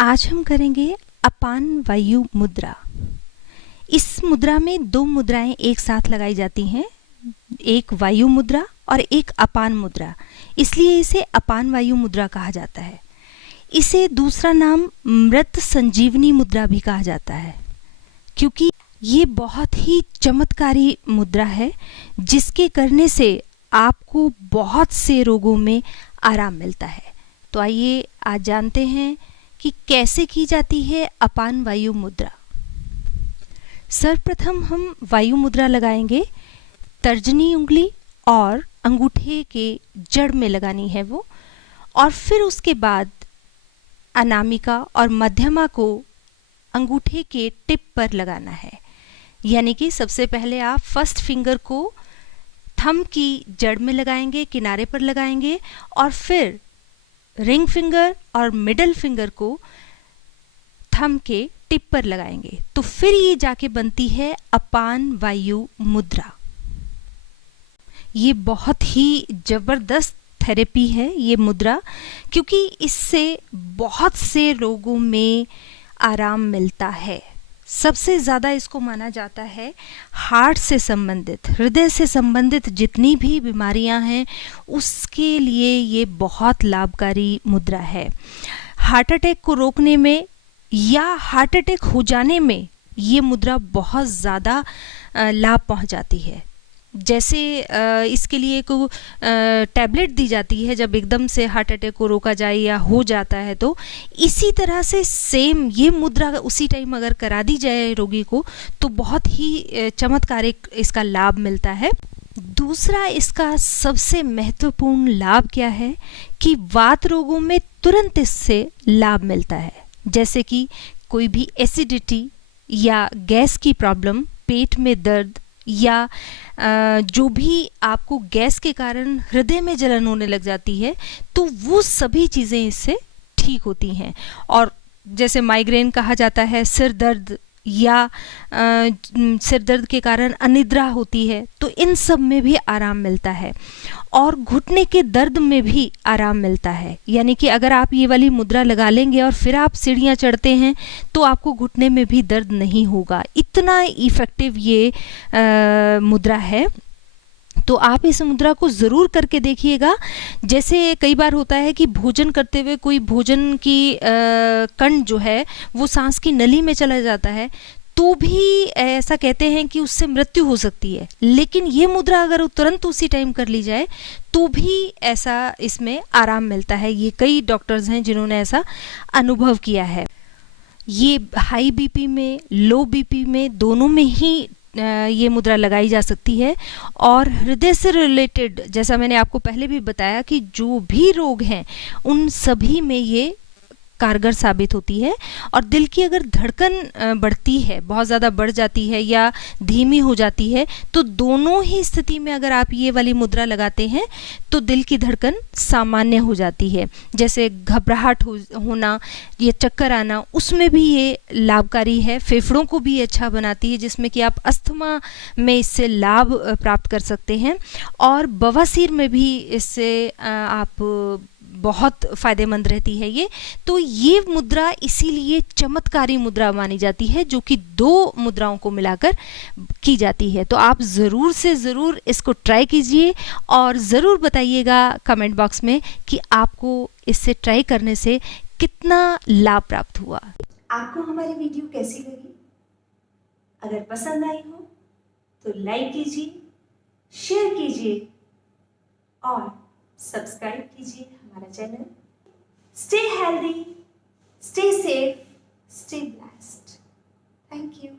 आज हम करेंगे अपान वायु मुद्रा। इस मुद्रा में दो मुद्राएं एक साथ लगाई जाती हैं, एक वायु मुद्रा और एक अपान मुद्रा, इसलिए इसे अपान वायु मुद्रा कहा जाता है। इसे दूसरा नाम मृत संजीवनी मुद्रा भी कहा जाता है, क्योंकि ये बहुत ही चमत्कारी मुद्रा है जिसके करने से आपको बहुत से रोगों में आराम मिलता है। तो आइए आज जानते हैं कि कैसे की जाती है अपान वायु मुद्रा। सर्वप्रथम हम वायु मुद्रा लगाएंगे। तर्जनी उंगली और अंगूठे के जड़ में लगानी है वो, और फिर उसके बाद अनामिका और मध्यमा को अंगूठे के टिप पर लगाना है। यानी कि सबसे पहले आप फर्स्ट फिंगर को थंब की जड़ में लगाएंगे, किनारे पर लगाएंगे, और फिर रिंग फिंगर और मिडल फिंगर को थंब के टिप पर लगाएंगे। तो फिर ये जाके बनती है अपान वायु मुद्रा। ये बहुत ही जबरदस्त थेरेपी है ये मुद्रा, क्योंकि इससे बहुत से रोगों में आराम मिलता है। सबसे ज़्यादा इसको माना जाता है हार्ट से संबंधित, हृदय से संबंधित जितनी भी बीमारियां हैं उसके लिए ये बहुत लाभकारी मुद्रा है। हार्ट अटैक को रोकने में या हार्ट अटैक हो जाने में ये मुद्रा बहुत ज़्यादा लाभ पहुंचाती है। जैसे इसके लिए को टैबलेट दी जाती है जब एकदम से हार्ट अटैक को रोका जाए या हो जाता है, तो इसी तरह से सेम ये मुद्रा उसी टाइम अगर करा दी जाए रोगी को तो बहुत ही चमत्कारिक इसका लाभ मिलता है। दूसरा इसका सबसे महत्वपूर्ण लाभ क्या है कि वात रोगों में तुरंत इससे लाभ मिलता है। जैसे कि कोई भी एसिडिटी या गैस की प्रॉब्लम, पेट में दर्द, या जो भी आपको गैस के कारण हृदय में जलन होने लग जाती है, तो वो सभी चीज़ें इससे ठीक होती हैं। और जैसे माइग्रेन कहा जाता है, सिर दर्द या सिर दर्द के कारण अनिद्रा होती है, तो इन सब में भी आराम मिलता है। और घुटने के दर्द में भी आराम मिलता है। यानी कि अगर आप ये वाली मुद्रा लगा लेंगे और फिर आप सीढ़ियाँ चढ़ते हैं तो आपको घुटने में भी दर्द नहीं होगा। इतना इफ़ेक्टिव ये मुद्रा है। तो आप इस मुद्रा को ज़रूर करके देखिएगा। जैसे कई बार होता है कि भोजन करते हुए कोई भोजन की कण जो है वो सांस की नली में चला जाता है, तो भी ऐसा कहते हैं कि उससे मृत्यु हो सकती है। लेकिन ये मुद्रा अगर तुरंत उसी टाइम कर ली जाए तो भी ऐसा इसमें आराम मिलता है। ये कई डॉक्टर्स हैं जिन्होंने ऐसा अनुभव किया है। ये हाई बीपी में, लो बीपी में, दोनों में ही ये मुद्रा लगाई जा सकती है। और हृदय से रिलेटेड, जैसा मैंने आपको पहले भी बताया कि जो भी रोग हैं उन सभी में ये कारगर साबित होती है। और दिल की अगर धड़कन बढ़ती है, बहुत ज़्यादा बढ़ जाती है या धीमी हो जाती है, तो दोनों ही स्थिति में अगर आप ये वाली मुद्रा लगाते हैं तो दिल की धड़कन सामान्य हो जाती है। जैसे घबराहट होना या चक्कर आना, उसमें भी ये लाभकारी है। फेफड़ों को भी अच्छा बनाती है, जिसमें कि आप अस्थमा में इससे लाभ प्राप्त कर सकते हैं। और बवासीर में भी इससे आप बहुत फ़ायदेमंद रहती है ये। तो ये मुद्रा इसीलिए चमत्कारी मुद्रा मानी जाती है, जो कि दो मुद्राओं को मिलाकर की जाती है। तो आप ज़रूर से ज़रूर इसको ट्राई कीजिए और ज़रूर बताइएगा कमेंट बॉक्स में कि आपको इससे ट्राई करने से कितना लाभ प्राप्त हुआ। आपको हमारी वीडियो कैसी लगी? अगर पसंद आई हो तो लाइक कीजिए, शेयर कीजिए और सब्सक्राइब कीजिए हमारा channel. Stay healthy, stay safe, stay blessed. Thank you.